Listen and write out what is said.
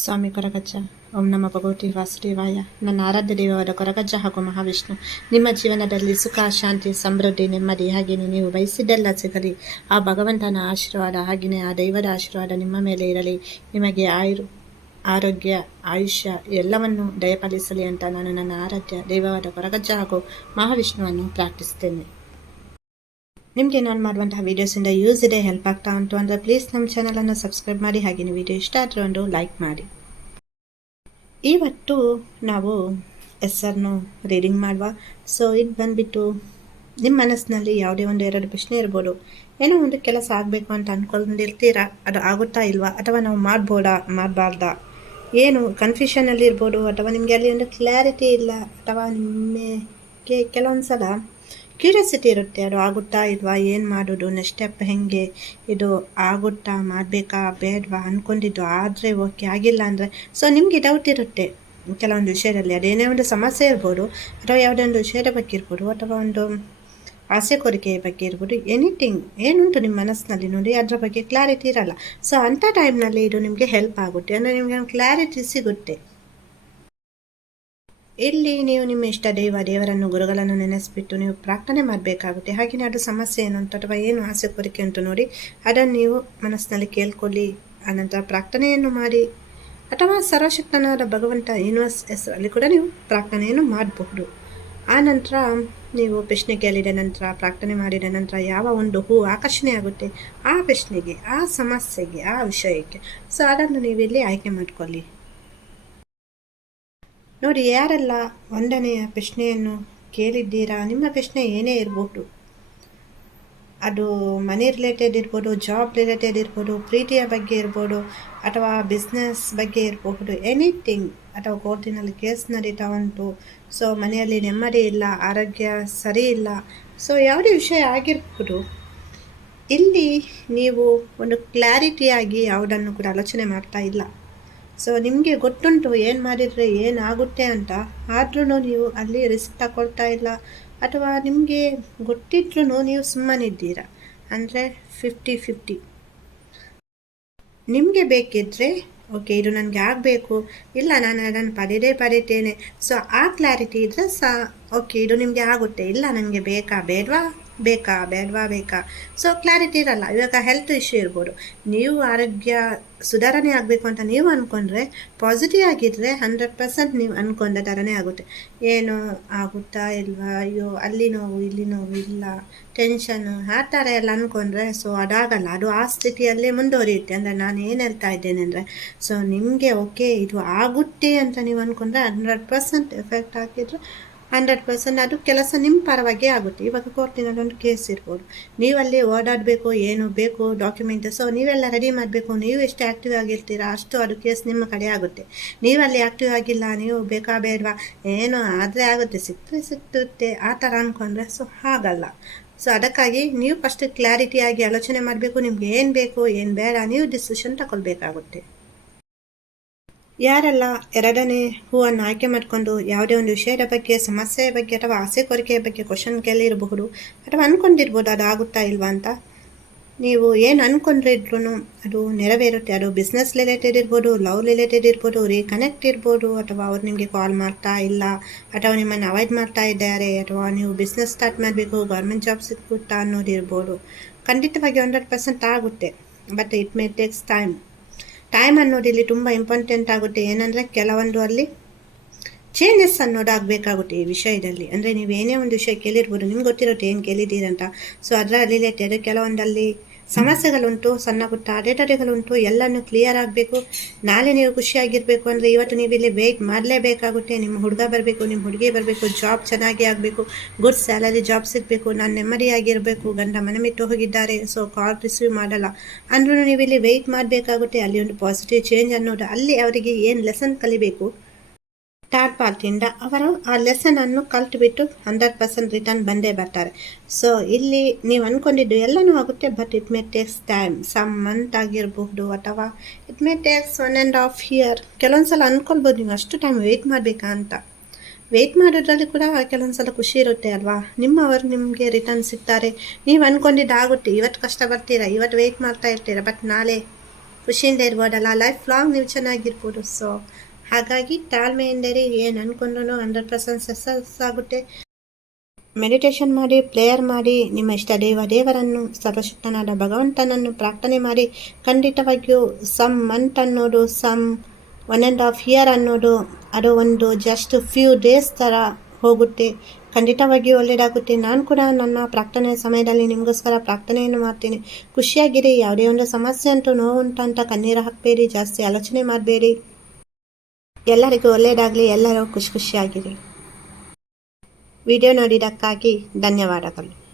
ಸ್ವಾಮಿ ಕೊರಗಜ್ಜ. ಓಂ ನಮ ಭಗವತಿ ವಾಸುದೇವಾಯ. ನನ್ನ ಆರಾಧ್ಯ ದೇವವಾದ ಕೊರಗಜ್ಜ ಹಾಗೂ ಮಹಾವಿಷ್ಣು, ನಿಮ್ಮ ಜೀವನದಲ್ಲಿ ಸುಖ, ಶಾಂತಿ, ಸಮೃದ್ಧಿ, ನೆಮ್ಮದಿ ಹಾಗೆಯೇ ನೀವು ಬಯಸಿದ್ದೆಲ್ಲ ಸಿಗಲಿ. ಆ ಭಗವಂತನ ಆಶೀರ್ವಾದ ಹಾಗೆಯೇ ಆ ದೈವದ ಆಶೀರ್ವಾದ ನಿಮ್ಮ ಮೇಲೆ ಇರಲಿ. ನಿಮಗೆ ಆಯುರು ಆರೋಗ್ಯ, ಆಯುಷ್ಯ ಎಲ್ಲವನ್ನು ದಯಪಾಲಿಸಲಿ ಅಂತ ನಾನು ನನ್ನ ಆರಾಧ್ಯ ದೈವವಾದ ಕೊರಗಜ್ಜ ಹಾಗೂ ಮಹಾವಿಷ್ಣುವನ್ನು ಪ್ರಾರ್ಥಿಸ್ತೇನೆ ನಿಮಗೆ ನಾನು ಮಾಡುವಂತಹ ವೀಡಿಯೋಸಿಂದ ಯೂಸ್ ಇದೆ ಹೆಲ್ಪ್ ಆಗ್ತಾ ಉಂಟು ಅಂದರೆ ಪ್ಲೀಸ್ ನಮ್ಮ ಚಾನಲನ್ನು ಸಬ್ಸ್ಕ್ರೈಬ್ ಮಾಡಿ ಹಾಗೆಯೇ ವಿಡಿಯೋ ಇಷ್ಟ ಆದರೆ ಒಂದು ಲೈಕ್ ಮಾಡಿ. ಇವತ್ತು ನಾವು ಹೆಸರನ್ನು ರೀಡಿಂಗ್ ಮಾಡುವ. ಸೊ ಇದು ಬಂದುಬಿಟ್ಟು ನಿಮ್ಮ ಮನಸ್ಸಿನಲ್ಲಿ ಯಾವುದೇ ಒಂದು ಎರಡು ಪ್ರಶ್ನೆ ಇರ್ಬೋದು. ಏನೋ ಒಂದು ಕೆಲಸ ಆಗಬೇಕು ಅಂತ ಅಂದ್ಕೊಂಡಿರ್ತೀರಾ ಅದು ಆಗುತ್ತಾ ಇಲ್ವಾ? ಅಥವಾ ನಾವು ಮಾಡ್ಬೋದಾ? ಮಾಡಬಾರ್ದಾ? ಏನು ಕನ್ಫ್ಯೂಷನಲ್ಲಿ ಇರ್ಬೋದು? ಅಥವಾ ನಿಮಗೆ ಅಲ್ಲಿ ಒಂದು ಕ್ಲಾರಿಟಿ ಇಲ್ಲ? ಅಥವಾ ನಿಮಗೆ ಕೆಲವೊಂದು ಸಲ ಕ್ಯೂರಿಯಾಸಿಟಿ ಇರುತ್ತೆ, ಅದು ಆಗುತ್ತಾ ಇಲ್ವಾ, ಏನು ಮಾಡೋದು ನೆಕ್ಸ್ಟ್ ಸ್ಟೆಪ್ ಹೇಗೆ, ಇದು ಆಗುತ್ತಾ, ಮಾಡಬೇಕಾ, ಬೇಡವಾ ಅಂದ್ಕೊಂಡಿದ್ದು ಆದರೆ ಓಕೆ ಆಗಿಲ್ಲ ಅಂದರೆ. ಸೊ ನಿಮಗೆ ಡೌಟ್ ಇರುತ್ತೆ ಕೆಲವೊಂದು ವಿಷಯದಲ್ಲಿ. ಅದೇನೇ ಒಂದು ಸಮಸ್ಯೆ ಇರ್ಬೋದು, ಅಥವಾ ಯಾವುದೇ ಒಂದು ವಿಷಯದ ಬಗ್ಗೆ ಇರ್ಬೋದು, ಅಥವಾ ಒಂದು ಆಸೆ ಕೋರಿಕೆಯ ಬಗ್ಗೆ ಇರ್ಬೋದು ಎನಿಥಿಂಗ್ ಏನುಂಟು ನಿಮ್ಮ ಮನಸ್ಸಿನಲ್ಲಿ ನೋಡಿ, ಅದರ ಬಗ್ಗೆ ಕ್ಲಾರಿಟಿ ಇರಲ್ಲ. ಸೊ ಅಂಥ ಟೈಮ್ನಲ್ಲಿ ಇದು ನಿಮಗೆ ಹೆಲ್ಪ್ ಆಗುತ್ತೆ. ಅಂದರೆ ನಿಮಗೆ ಕ್ಲಾರಿಟಿ ಸಿಗುತ್ತೆ. ಇಲ್ಲಿ ನೀವು ನಿಮ್ಮ ಇಷ್ಟ ದೈವ ದೇವರನ್ನು, ಗುರುಗಳನ್ನು ನೆನೆಸಿಬಿಟ್ಟು ನೀವು ಪ್ರಾರ್ಥನೆ ಮಾಡಬೇಕಾಗುತ್ತೆ. ಹಾಗೆಯೇ ಅದು ಸಮಸ್ಯೆ ಏನು ಅಂತ ಅಥವಾ ಏನು ಆಸೆ ಕೋರಿಕೆ ಅಂತ ನೋಡಿ ಅದನ್ನು ನೀವು ಮನಸ್ಸಿನಲ್ಲಿ ಕೇಳ್ಕೊಳ್ಳಿ. ಆನಂತರ ಪ್ರಾರ್ಥನೆಯನ್ನು ಮಾಡಿ. ಅಥವಾ ಸರ್ವಶಕ್ತನಾದ ಭಗವಂತ ಯೂನಿವರ್ಸ್ ಹೆಸರಲ್ಲಿ ಕೂಡ ನೀವು ಪ್ರಾರ್ಥನೆಯನ್ನು ಮಾಡಬಹುದು. ಆ ನಂತರ ನೀವು ಪ್ರಶ್ನೆ ಕೇಳಿದ ನಂತರ, ಪ್ರಾರ್ಥನೆ ಮಾಡಿದ ನಂತರ ಯಾವ ಒಂದು ಹೂ ಆಕರ್ಷಣೆ ಆಗುತ್ತೆ? ಆ ಪ್ರಶ್ನೆಗೆ, ಆ ಸಮಸ್ಯೆಗೆ, ಆ ವಿಷಯಕ್ಕೆ. ಸೊ ಅದನ್ನು ನೀವು ಇಲ್ಲಿ ಆಯ್ಕೆ ಮಾಡ್ಕೊಳ್ಳಿ. ನೋಡಿ, ಯಾರೆಲ್ಲ ಒಂದನೆಯ ಪ್ರಶ್ನೆಯನ್ನು ಕೇಳಿದ್ದೀರಾ? ನಿಮ್ಮ ಪ್ರಶ್ನೆ ಏನೇ ಇರ್ಬೋದು. ಅದು ಮನಿ ರಿಲೇಟೆಡ್ ಇರ್ಬೋದು ಜಾಬ್ ರಿಲೇಟೆಡ್ ಇರ್ಬೋದು, ಪ್ರೀತಿಯ ಬಗ್ಗೆ ಇರ್ಬೋದು, ಅಥವಾ ಬಿಸ್ನೆಸ್ ಬಗ್ಗೆ ಇರಬಹುದು ಎನಿಥಿಂಗ್ ಅಥವಾ ಕೋರ್ಟಿನಲ್ಲಿ ಕೇಸ್ ನಡೀತಾ ಉಂಟು. ಸೊ ಮನೆಯಲ್ಲಿ ನೆಮ್ಮದಿ ಇಲ್ಲ, ಆರೋಗ್ಯ ಸರಿ ಇಲ್ಲ. ಸೊ ಯಾವುದೇ ವಿಷಯ ಆಗಿರ್ಬೋದು, ಇಲ್ಲಿ ನೀವು ಒಂದು ಕ್ಲಾರಿಟಿಯಾಗಿ ಯಾವುದನ್ನು ಕೂಡ ಆಲೋಚನೆ ಮಾಡ್ತಾ ಇಲ್ಲ. ಸೊ ನಿಮಗೆ ಗೊತ್ತುಂಟು ಏನು ಮಾಡಿದರೆ ಏನಾಗುತ್ತೆ ಅಂತ. ಆದ್ರೂ ನೀವು ಅಲ್ಲಿ ರಿಸ್ಕ್ ತಗೊಳ್ತಾ ಇಲ್ಲ. ಅಥವಾ ನಿಮಗೆ ಗೊತ್ತಿದ್ರೂ ನೀವು ಸುಮ್ಮನಿದ್ದೀರಾ? ಅಂದರೆ ಫಿಫ್ಟಿ ಫಿಫ್ಟಿ ನಿಮಗೆ ಬೇಕಿದ್ದರೆ ಓಕೆ ಇದು ನನಗೆ ಆಗಬೇಕು. ಇಲ್ಲ, ನಾನು ಅದನ್ನು ಪಡೆದೇ ಪಡಿತೇನೆ. ಸೊ ಆ ಕ್ಲಾರಿಟಿ ಇದ್ದರೆ ಸಹ ಓಕೆ ಇದು ನಿಮಗೆ ಆಗುತ್ತೆ. ಇಲ್ಲ, ನನಗೆ ಬೇಕಾ ಬೇಡವಾ? ಬೇಕಾ, ಬೇಡವಾ ಬೇಕಾ? ಸೊ ಕ್ಲಾರಿಟಿ ಇರಲ್ಲ. ಇವಾಗ ಹೆಲ್ತ್ ಇಶ್ಯೂ ಇರ್ಬೋದು. ನೀವು ಆರೋಗ್ಯ ಸುಧಾರಣೆ ಆಗಬೇಕು ಅಂತ ನೀವು ಅಂದ್ಕೊಂಡ್ರೆ ಪಾಸಿಟಿವ್ ಆಗಿದ್ದರೆ ಹಂಡ್ರೆಡ್ ಪರ್ಸೆಂಟ್ ನೀವು ಅಂದ್ಕೊಂಡ ಥರನೇ ಆಗುತ್ತೆ. ಏನು ಆಗುತ್ತಾ ಇಲ್ವಾ? ಅಯ್ಯೋ, ಅಲ್ಲಿ ನೋವು, ಇಲ್ಲಿ ನೋವು, ಇಲ್ಲ. ಟೆನ್ಷನ್ನು ಆ ಥರ ಎಲ್ಲ ಅಂದ್ಕೊಂಡ್ರೆ ಸೊ ಅದಾಗಲ್ಲ. ಅದು ಆ ಸ್ಥಿತಿಯಲ್ಲೇ ಮುಂದುವರಿಯುತ್ತೆ. ಅಂದರೆ ನಾನು ಏನು ಹೇಳ್ತಾ ಇದ್ದೇನೆ ಅಂದರೆ ಸೊ ನಿಮಗೆ ಓಕೆ ಇದು ಆಗುತ್ತೆ ಅಂತ ನೀವು ಅಂದ್ಕೊಂಡ್ರೆ ಹಂಡ್ರೆಡ್ ಪರ್ಸೆಂಟ್ ಎಫೆಕ್ಟ್ ಹಾಕಿದ್ರೆ ಹಂಡ್ರೆಡ್ ಪರ್ಸೆಂಟ್ ಅದು ಕೆಲಸ ನಿಮ್ಮ ಪರವಾಗಿ ಆಗುತ್ತೆ. ಇವಾಗ ಕೋರ್ಟಿನಲ್ಲಿ ಒಂದು ಕೇಸ್ ಇರ್ಬೋದು. ನೀವಲ್ಲಿ ಓಡಾಡಬೇಕು, ಏನು ಬೇಕು ಡಾಕ್ಯುಮೆಂಟ್ ಸೊ ನೀವೆಲ್ಲ ರೆಡಿ ಮಾಡಬೇಕು, ನೀವು ಎಷ್ಟು ಆ್ಯಕ್ಟಿವ್ ಆಗಿರ್ತೀರಾ, ಅಷ್ಟು ಅದು ಕೇಸ್ ನಿಮ್ಮ ಕಡೆ ಆಗುತ್ತೆ. ನೀವಲ್ಲಿ ಆ್ಯಕ್ಟಿವ್ ಆಗಿಲ್ಲ, ನೀವು ಬೇಕಾ ಬೇಡವಾ, ಏನೋ ಆದರೆ ಆಗುತ್ತೆ ಸಿಕ್ತರೆ ಸಿಕ್ತುತ್ತೆ, ಆ ಥರ ಅಂದ್ಕೊಂಡ್ರೆ ಸೊ ಹಾಗಲ್ಲ. ಸೊ ಅದಕ್ಕಾಗಿ ನೀವು ಫಸ್ಟ್ ಕ್ಲಾರಿಟಿಯಾಗಿ ಆಲೋಚನೆ ಮಾಡಬೇಕು, ನಿಮ್ಗೆ ಏನು ಬೇಕು, ಏನು ಬೇಡ, ನೀವು ಡಿಸಿಷನ್ ತಗೊಳ್ಬೇಕಾಗುತ್ತೆ ಯಾರೆಲ್ಲ ಎರಡನೇ ಹೂವನ್ನು ಆಯ್ಕೆ ಮಾಡಿಕೊಂಡು ಯಾವುದೇ ಒಂದು ವಿಷಯದ ಬಗ್ಗೆ ಸಮಸ್ಯೆಯ ಬಗ್ಗೆ ಅಥವಾ ಆಸೆ ಕೋರಿಕೆಯ ಬಗ್ಗೆ ಕ್ವಶನ್ ಕೇಳಿರಬಹುದು ಅಥವಾ ಅಂದ್ಕೊಂಡಿರ್ಬೋದು ಅದು ಆಗುತ್ತಾ ಇಲ್ವಾ ಅಂತ. ನೀವು ಏನು ಅಂದ್ಕೊಂಡ್ರಿದ್ರು ಅದು ನೆರವೇರುತ್ತೆ. ಅದು ಬಿಸ್ನೆಸ್ ರಿಲೇಟೆಡ್ ಇರ್ಬೋದು ಲವ್ ರಿಲೇಟೆಡ್ ಇರ್ಬೋದು ರೀಕನೆಕ್ಟ್ ಇರ್ಬೋದು ಅಥವಾ ಅವ್ರು ನಿಮಗೆ ಕಾಲ್ ಮಾಡ್ತಾ ಇಲ್ಲ ಅಥವಾ ನಿಮ್ಮನ್ನು ಅವಾಯ್ಡ್ ಮಾಡ್ತಾ ಇದ್ದಾರೆ ಅಥವಾ ನೀವು ಬಿಸ್ನೆಸ್ ಸ್ಟಾರ್ಟ್ ಮಾಡಬೇಕು ಗೌರ್ಮೆಂಟ್ ಜಾಬ್ ಸಿಕ್ಕುತ್ತಾ ಅನ್ನೋದು ಇರ್ಬೋದು. ಖಂಡಿತವಾಗಿ ಹಂಡ್ರೆಡ್ ಪರ್ಸೆಂಟ್ ಆಗುತ್ತೆ. But it may takes time time ಅನ್ನೋದು ಇಲ್ಲಿ ತುಂಬ ಇಂಪಾರ್ಟೆಂಟ್ ಆಗುತ್ತೆ. ಏನಂದರೆ ಕೆಲವೊಂದು ಅಲ್ಲಿ ಚೇಂಜಸ್ ಅನ್ನೋದಾಗಬೇಕಾಗುತ್ತೆ ಈ ವಿಷಯದಲ್ಲಿ. ಅಂದರೆ ನೀವು ಏನೇ ಒಂದು ವಿಷಯ ಕೇಳಿರ್ಬೋದು, ನಿಮ್ಗೆ ಗೊತ್ತಿರುತ್ತೆ ಏನು ಕೇಳಿದ್ದೀರಂತ ಸೊ ಅದರ ರಿಲೇಟೆಡ್ ಕೆಲವೊಂದಲ್ಲಿ ಸಮಸ್ಯೆಗಳುಂಟು, ಸಣ್ಣ ಪುಟ್ಟ ಅಡೆತಡೆಗಳುಂಟು, ಎಲ್ಲನೂ ಕ್ಲಿಯರ್ ಆಗಬೇಕು. ನಾಳೆ ನೀವು ಖುಷಿಯಾಗಿರಬೇಕು ಅಂದರೆ ಇವತ್ತು ನೀವು ಇಲ್ಲಿ ವೆಯ್ಟ್ ಮಾಡಲೇಬೇಕಾಗುತ್ತೆ. ನಿಮ್ಮ ಹುಡುಗ ಬರಬೇಕು, ನಿಮ್ಮ ಹುಡುಗಿ ಬರಬೇಕು ಜಾಬ್ ಚೆನ್ನಾಗಿ ಆಗಬೇಕು. ಗುಡ್ ಸ್ಯಾಲರಿ ಜಾಬ್ ಸಿಗಬೇಕು. ನಾನು ನೆಮ್ಮದಿಯಾಗಿರಬೇಕು. ಗಂಡ ಮನೆ ಬಿಟ್ಟು ಹೋಗಿದ್ದಾರೆ. ಸೊ ಕಾಲ್ ರಿಸೀವ್ ಮಾಡಲ್ಲ. ಅಂದ್ರೂ ನೀವು ಇಲ್ಲಿ ವೆಯ್ಟ್ ಮಾಡಬೇಕಾಗುತ್ತೆ. ಅಲ್ಲಿ ಒಂದು ಪಾಸಿಟಿವ್ ಚೇಂಜ್ ಅನ್ನೋದು. ಅಲ್ಲಿ ಅವರಿಗೆ ಏನು ಲೆಸನ್ ಕಲಿಬೇಕು? ಪಾರ್ಟಿಯಿಂದ ಅವರು ಆ ಲೆಸನನ್ನು ಕಲ್ತ್ಬಿಟ್ಟು ಹಂಡ್ರೆಡ್ ಪರ್ಸೆಂಟ್ ರಿಟರ್ನ್ ಬಂದೇ ಬರ್ತಾರೆ. ಸೊ ಇಲ್ಲಿ ನೀವು ಅಂದ್ಕೊಂಡಿದ್ದು ಎಲ್ಲನೂ ಆಗುತ್ತೆ but it may takes time some month ಆಗಿರಬಹುದು, ಅಥವಾ it may takes one and half year ಕೆಲವೊಂದು ಸಲ ಅಂದ್ಕೊಳ್ಬೋದು ನೀವು ಅಷ್ಟು ಟೈಮ್ ವೆಯ್ಟ್ ಮಾಡಬೇಕಾ ಅಂತ. ವೆಯ್ಟ್ ಮಾಡೋದ್ರಲ್ಲಿ ಕೂಡ ಕೆಲವೊಂದು ಸಲ ಖುಷಿ ಇರುತ್ತೆ ಅಲ್ವಾ? ನಿಮ್ಮವರು ನಿಮಗೆ ರಿಟರ್ನ್ ಸಿಗ್ತಾರೆ. ನೀವು ಅಂದ್ಕೊಂಡಿದ್ದು ಆಗುತ್ತೆ. ಇವತ್ತು ಕಷ್ಟ ಬರ್ತೀರಾ ಇವತ್ತು ವೆಯ್ಟ್ ಮಾಡ್ತಾ ಇರ್ತೀರಾ? ಬಟ್ ನಾಳೆ ಖುಷಿಯಿಂದ ಇರ್ಬೋದಲ್ಲ. ಲೈಫ್ ಲಾಂಗ್ ನೀವು ಚೆನ್ನಾಗಿರ್ಬೋದು. ಸೊ ಹಾಗಾಗಿ ತಾಳ್ಮೆ ಎಂದರೆ ಏನು ಅನ್ಕೊಂಡ್ರೂ ಹಂಡ್ರೆಡ್ ಪರ್ಸೆಂಟ್ ಸಕ್ಸಸ್ ಆಗುತ್ತೆ. ಮೆಡಿಟೇಷನ್ ಮಾಡಿ, ಪ್ರೇಯರ್ ಮಾಡಿ, ನಿಮ್ಮ ಇಷ್ಟ ದೇವ ದೇವರನ್ನು, ಸರ್ವಶಕ್ತನಾದ ಭಗವಂತನನ್ನು ಪ್ರಾರ್ಥನೆ ಮಾಡಿ, ಖಂಡಿತವಾಗಿಯೂ ಸಮ್ ಮಂತ್ ಅನ್ನೋದು, some one and half year ಅನ್ನೋದು, ಅದು ಒಂದು ಜಸ್ಟ್ ಫ್ಯೂ ಡೇಸ್ ಥರ ಹೋಗುತ್ತೆ. ಖಂಡಿತವಾಗಿಯೂ ಒಳ್ಳೆಯದಾಗುತ್ತೆ ನಾನು ಕೂಡ ನನ್ನ ಪ್ರಾರ್ಥನೆ ಸಮಯದಲ್ಲಿ ನಿಮಗೋಸ್ಕರ ಪ್ರಾರ್ಥನೆಯನ್ನು ಮಾಡ್ತೀನಿ. ಖುಷಿಯಾಗಿರಿ. ಯಾವುದೇ ಒಂದು ಸಮಸ್ಯೆ ಅಂತೂ ನೋವುಂಟು ಅಂತ ಕಣ್ಣೀರು ಹಾಕಬೇಡಿ. ಜಾಸ್ತಿ ಆಲೋಚನೆ ಮಾಡಬೇಡಿ. ಎಲ್ಲರಿಗೂ ಒಳ್ಳೆಯದಾಗಲಿ ಎಲ್ಲರೂ ಖುಷಿ ಖುಷಿಯಾಗಿರಿ. ವಿಡಿಯೋ ನೋಡಿದ್ದಕ್ಕಾಗಿ ಧನ್ಯವಾದಗಳು.